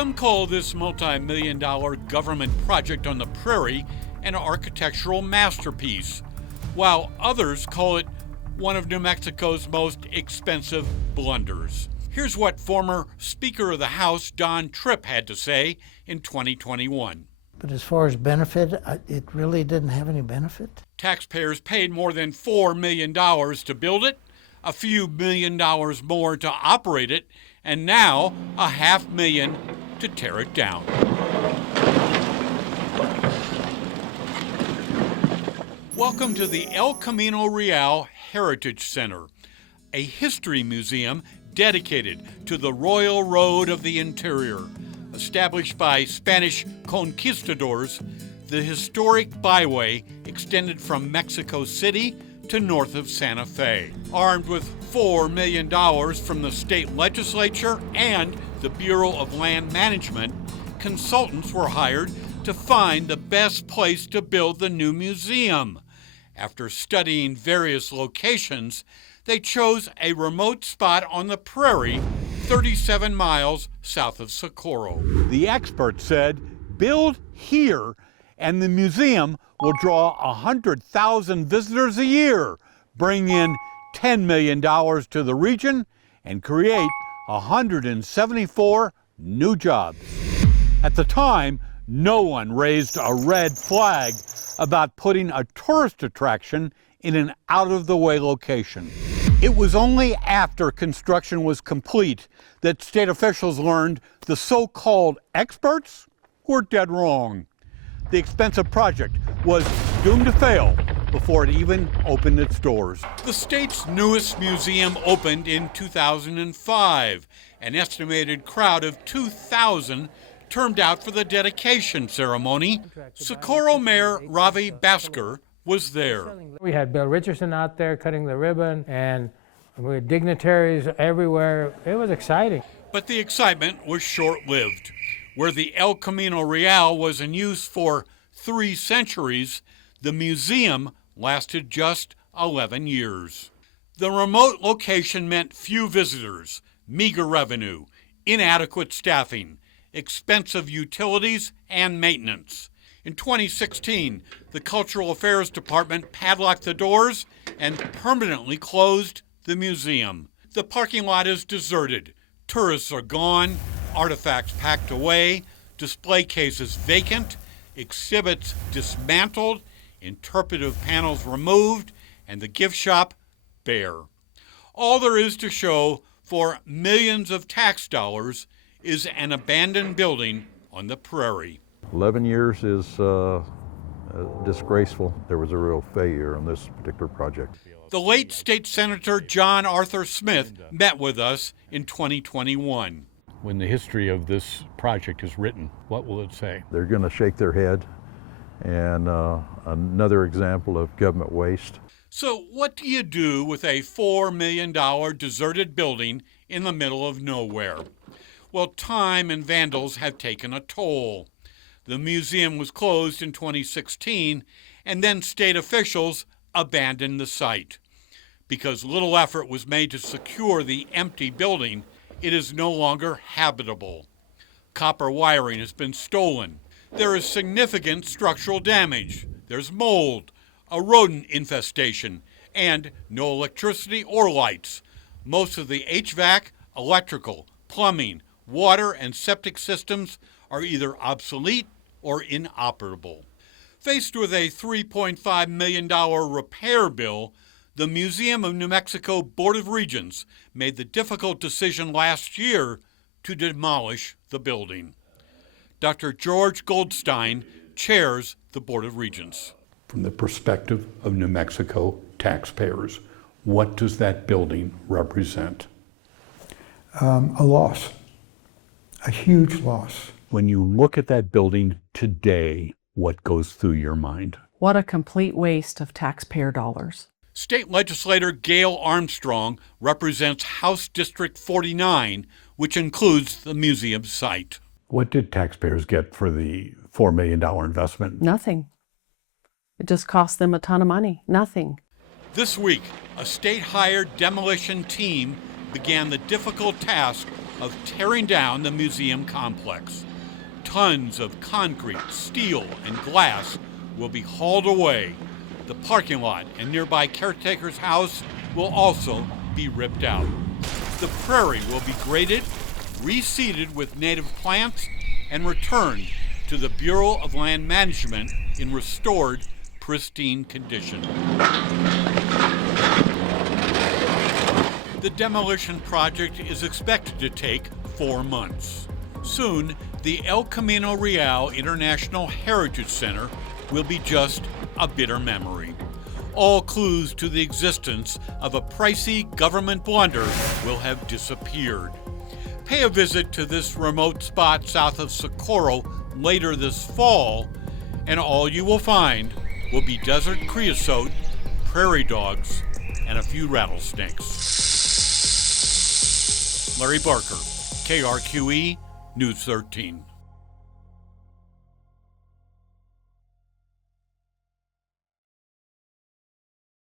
Some call this multi-million-dollar government project on the prairie an architectural masterpiece, while others call it one of New Mexico's most expensive blunders. Here's what former Speaker of the House Don Tripp had to say in 2021. But as far as benefit, it really didn't have any benefit. Taxpayers paid more than $4 million to build it, a few $1,000,000 more to operate it, and now $500,000 to tear it down. Welcome to the El Camino Real Heritage Center, a history museum dedicated to the Royal Road of the Interior. Established by Spanish conquistadors, the historic byway extended from Mexico City to north of Santa Fe. Armed with $4 million from the state legislature and the Bureau of Land Management, consultants were hired to find the best place to build the new museum. After studying various locations, they chose a remote spot on the prairie 37 miles south of Socorro. The experts said, build here and the museum will draw 100,000 visitors a year, bring in $10 million to the region, and create 174 new jobs. At the time, no one raised a red flag about putting a tourist attraction in an out-of-the-way location. It was only after construction was complete that state officials learned the so-called experts were dead wrong. The expensive project was doomed to fail before it even opened its doors. The state's newest museum opened in 2005. An estimated crowd of 2,000 turned out for the dedication ceremony. Socorro Mayor Ravi Basker was there. We had Bill Richardson out there cutting the ribbon, and we had dignitaries everywhere. It was exciting. But the excitement was short-lived. Where the El Camino Real was in use for 3 centuries, the museum lasted just 11 years. The remote location meant few visitors, meager revenue, inadequate staffing, expensive utilities, and maintenance. In 2016, the Cultural Affairs Department padlocked the doors and permanently closed the museum. The parking lot is deserted. Tourists are gone, artifacts packed away, display cases vacant, exhibits dismantled, interpretive panels removed, and the gift shop bare. All there is to show for millions of tax dollars is an abandoned building on the prairie. 11 years is disgraceful. There was a real failure on this particular project. The late State Senator John Arthur Smith met with us in 2021. When the history of this project is written, what will it say? They're going to shake their head, and another example of government waste. So what do you do with a $4 million deserted building in the middle of nowhere? Well, time and vandals have taken a toll. The museum was closed in 2016, and then state officials abandoned the site. Because little effort was made to secure the empty building, it is no longer habitable. Copper wiring has been stolen. There is significant structural damage. There's mold, a rodent infestation, and no electricity or lights. Most of the HVAC, electrical, plumbing, water, and septic systems are either obsolete or inoperable. Faced with a $3.5 million repair bill, the Museum of New Mexico Board of Regents made the difficult decision last year to demolish the building. Dr. George Goldstein chairs the Board of Regents. From the perspective of New Mexico taxpayers, what does that building represent? A loss, a huge loss. When you look at that building today, what goes through your mind? What a complete waste of taxpayer dollars. State Legislator Gail Armstrong represents House District 49, which includes the museum site. What did taxpayers get for the $4 million investment? Nothing. It just cost them a ton of money. Nothing. This week, a state-hired demolition team began the difficult task of tearing down the museum complex. Tons of concrete, steel, and glass will be hauled away. The parking lot and nearby caretaker's house will also be ripped out. The prairie will be graded, reseeded with native plants, and returned to the Bureau of Land Management in restored, pristine condition. The demolition project is expected to take 4 months. Soon, the El Camino Real International Heritage Center will be just a bitter memory. All clues to the existence of a pricey government blunder will have disappeared. Pay a visit to this remote spot south of Socorro later this fall, and all you will find will be desert creosote, prairie dogs, and a few rattlesnakes. Larry Barker, KRQE, News 13.